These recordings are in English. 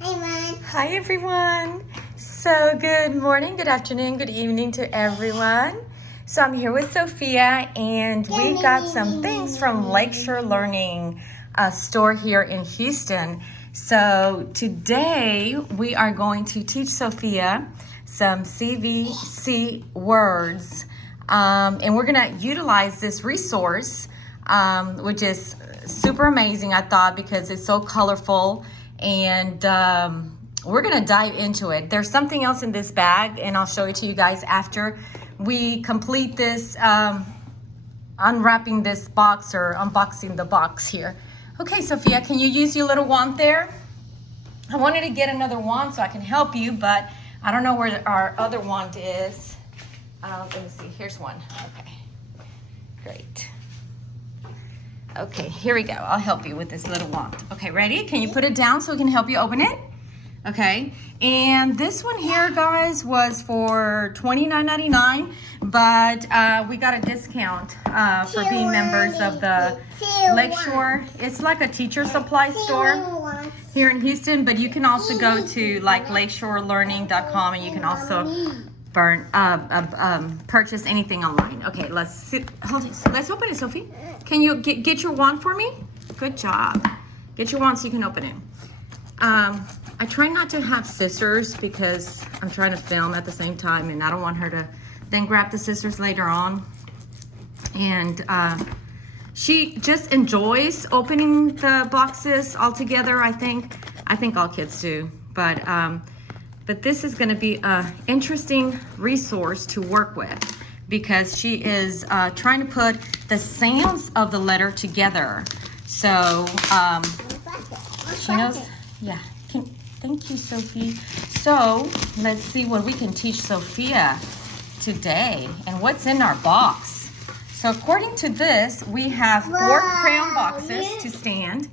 Hi, Mom. Hi, everyone. So good morning, good afternoon, good evening to everyone. So I'm here with Sophia, and we got some things from Lakeshore Learning store here in Houston. So today we are going to teach Sophia some CVC words, and we're going to utilize this resource, which is super amazing, I thought, because it's so colorful. And we're gonna dive into it. There's something else in this bag, and I'll show it to you guys after we complete this unwrapping this box or unboxing the box here. Okay, Sophia, can you use your little wand there? I wanted to get another wand so I can help you, but I don't know where our other wand is. Let me see, here's one. Okay, great. Okay, here we go. I'll help you with this little wand. Okay, ready? Can you put it down so we can help you open it? Okay, and this one here, guys, was for $29.99, but we got a discount for being members of the Lakeshore. It's like a teacher supply store here in Houston, but you can also go to like lakeshorelearning.com, and you can also purchase anything online. Okay, let's open it, Sophie. Can you get your wand for me? Good job. Get your wand so you can open it. I try not to have scissors because I'm trying to film at the same time, and I don't want her to then grab the scissors later on. And she just enjoys opening the boxes all together, I think. I think all kids do, but this is going to be an interesting resource to work with because she is trying to put the sounds of the letter together. So she knows, yeah. Thank you, Sophie. So let's see what we can teach Sophia today and what's in our box. So according to this, we have 4 crayon boxes to stand,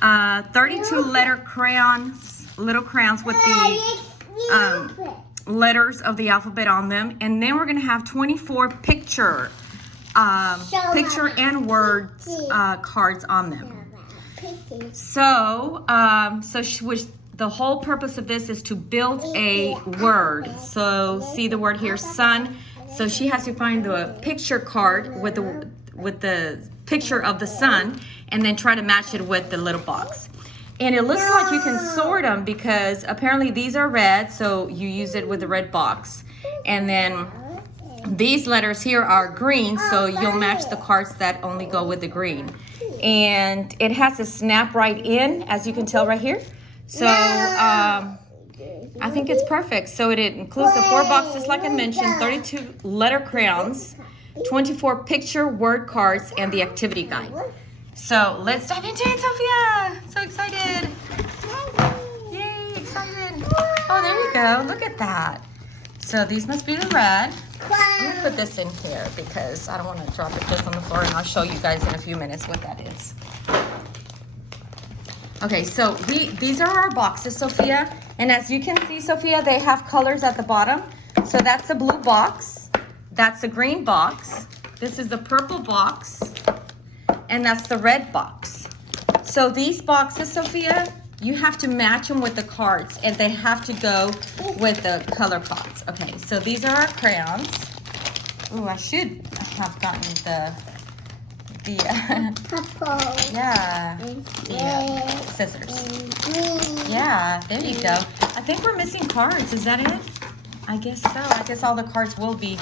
32 letter crayons, little crayons with the letters of the alphabet on them, and then we're gonna have 24 picture and words cards on them. So the whole purpose of this is to build a word. So see the word here, sun. So she has to find the picture card with the picture of the sun, and then try to match it with the little box. And it looks like you can sort them because apparently these are red, so you use it with the red box. And then these letters here are green, so you'll match the cards that only go with the green. And it has a snap right in, as you can tell right here. So I think it's perfect. So it includes the 4 boxes, like I mentioned, 32 letter crayons, 24 picture word cards, and the activity guide. So let's dive into it, Sophia. So excited. Yay, excited. Oh, there you go. Look at that. So these must be the red. I'm gonna put this in here because I don't want to drop it just on the floor, and I'll show you guys in a few minutes what that is. Okay, so these are our boxes, Sophia. And as you can see, Sophia, they have colors at the bottom. So that's the blue box. That's the green box. This is the purple box. And that's the red box. So these boxes, Sophia, you have to match them with the cards, and they have to go with the color pots. Okay, so these are our crayons. Ooh, I should have gotten the scissors. Yeah, there you go. I think we're missing cards. Is that it? I guess so. I guess all the cards will be.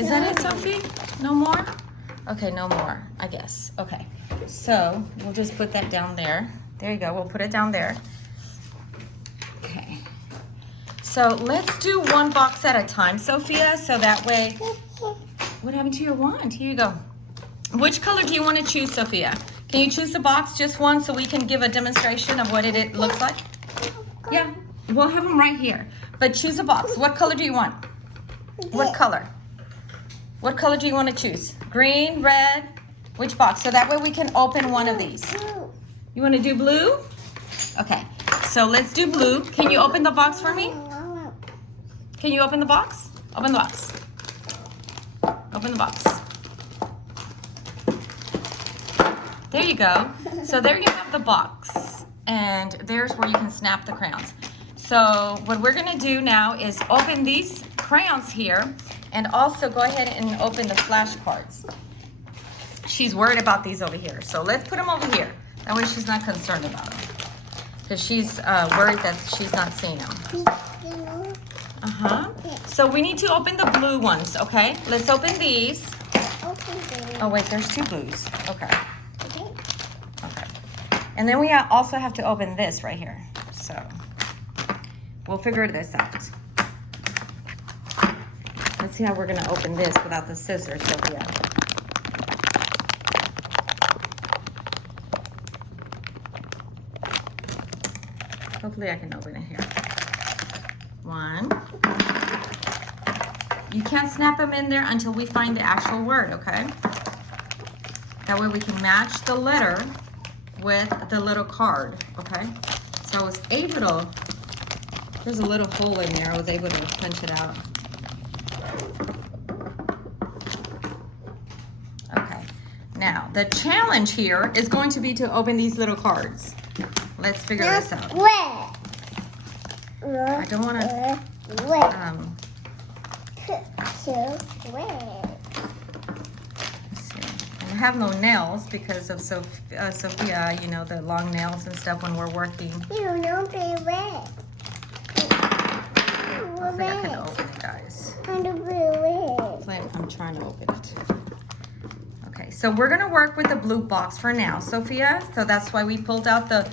Is that it, Sophie? No more? Okay, no more, I guess. Okay, so we'll just put that down there. There you go. We'll put it down there. Okay. So let's do one box at a time, Sophia, so that way. What happened to your wand? Here you go. Which color do you want to choose, Sophia? Can you choose the box, just one, so we can give a demonstration of what it looks like? Yeah, we'll have them right here. But choose a box. What color do you want? What color? What color do you want to choose? Green, red? Which box? So that way we can open one of these. You want to do blue? Okay, so let's do blue. Can you open the box for me? Can you open the box? Open the box. Open the box. There you go. So there you have the box. And there's where you can snap the crayons. So what we're gonna do now is open these crayons here and also go ahead and open the flashcards. She's worried about these over here. So let's put them over here. That way she's not concerned about them. Because she's worried that she's not seeing them. So we need to open the blue ones, okay? Let's open these. Oh wait, there's two blues. Okay. Okay. And then we also have to open this right here. So we'll figure this out. Let's see how we're gonna open this without the scissors, Sophia. Hopefully I can open it here. One. You can't snap them in there until we find the actual word, okay? That way we can match the letter with the little card, okay? So I was able to, there's a little hole in there, I was able to punch it out. Okay, now the challenge here is going to be to open these little cards. Let's figure this out. I don't want to, I have no nails because of Sophia, you know, the long nails and stuff when we're working. You don't be red. I think I can open it, guys. I'm trying to open it. Okay, so we're gonna work with the blue box for now, Sophia. So that's why we pulled out the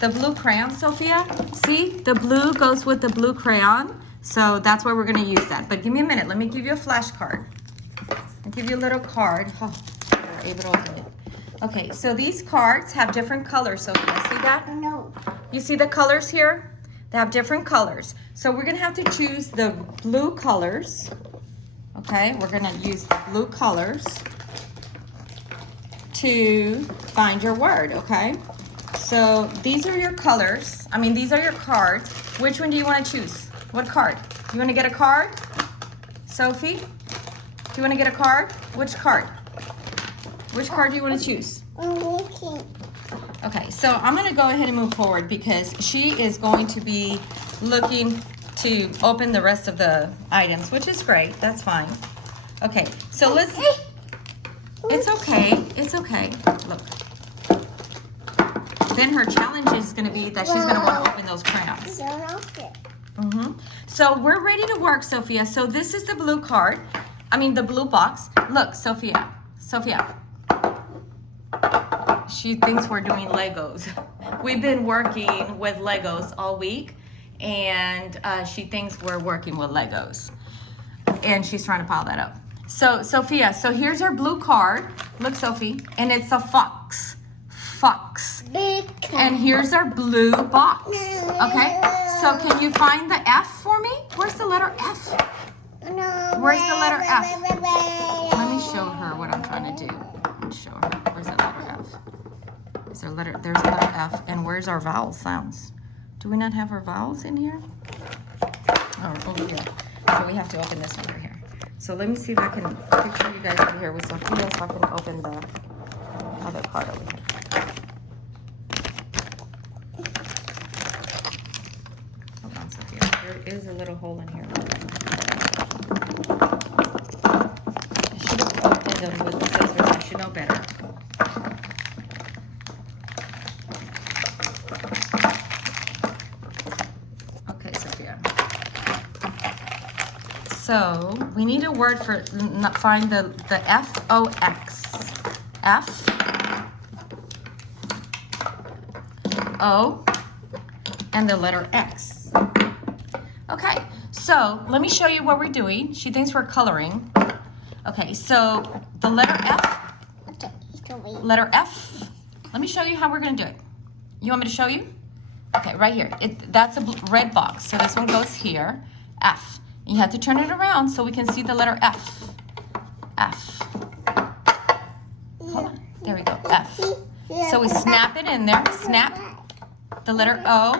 blue crayon, Sophia. See, the blue goes with the blue crayon. So that's why we're gonna use that. But give me a minute, let me give you a flashcard. I'll give you a little card. Oh, we're able to open it. Okay, so these cards have different colors, Sophia. See that? No. You see the colors here? They have different colors. So we're gonna have to choose the blue colors. Okay, we're gonna use the blue colors to find your word, okay? So these are your colors. I mean, these are your cards. Which one do you wanna choose? What card? You wanna get a card? Sophie? Do you wanna get a card? Which card? Which card do you wanna choose? Okay, so I'm gonna go ahead and move forward because she is going to be looking to open the rest of the items, which is great, that's fine. Okay, so let's, it's okay, it's okay, look. Then her challenge is gonna be that she's gonna wanna open those crayons. So we're ready to work, Sophia. So this is the blue card, the blue box. Look, Sophia, she thinks we're doing Legos. We've been working with Legos all week, and she thinks we're working with Legos. And she's trying to pile that up. So, Sophia, so here's our blue card. Look, Sophie, and it's a fox. Fox. And here's our blue box. Okay, so can you find the F for me? Where's the letter F? Where's the letter F? Let me show her what I'm trying to do. Show her. Where's the letter F? Is there a letter? There's a letter F. And where's our vowel sounds? Do we not have our vowels in here? Oh, over here. So we have to open this over here. So let me see if I can picture you guys over here with Sophia so I can open the other card over here. Hold on, Sophia. There is a little hole in here. I should have opened them with the scissors. I should know better. Okay, Sophia. So we need a word for, find the F-O-X. F. O. And the letter X. Okay, so let me show you what we're doing. She thinks we're coloring. Okay, so the letter F. Letter F. Let me show you how we're gonna do it. You want me to show you? Okay, right here. That's a red box. So this one goes here. F. You have to turn it around so we can see the letter F. F. Hold on. There we go. F. So we snap it in there. Snap. The letter O.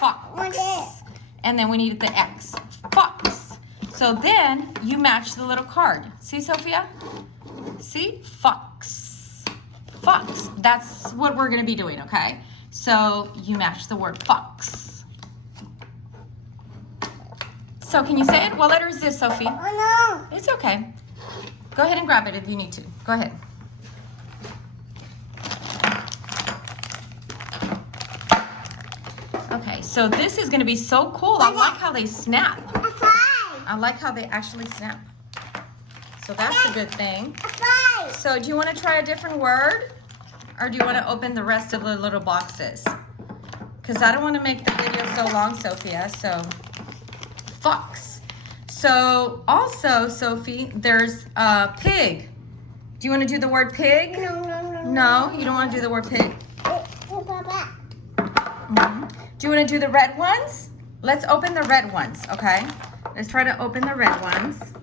Fox. And then we needed the X. Fox. So then you match the little card. See, Sophia? See? Fox. Fox. That's what we're going to be doing, okay? So you match the word fox. So can you say it? What letter is this, Sophie? Oh It's okay. Go ahead and grab it if you need to. Go ahead. Okay, so this is going to be so cool. I like how they snap. no. A 5. I like how they actually snap. So that's a good thing. A 5. So do you want to try a different word? Or do you want to open the rest of the little boxes? Because I don't want to make the video so long, Sophia. So, fox. So, also, Sophie, there's pig. Do you want to do the word pig? No. No, you don't want to do the word pig. Papa. Do you want to do the red ones? Let's open the red ones, okay? Let's try to open the red ones.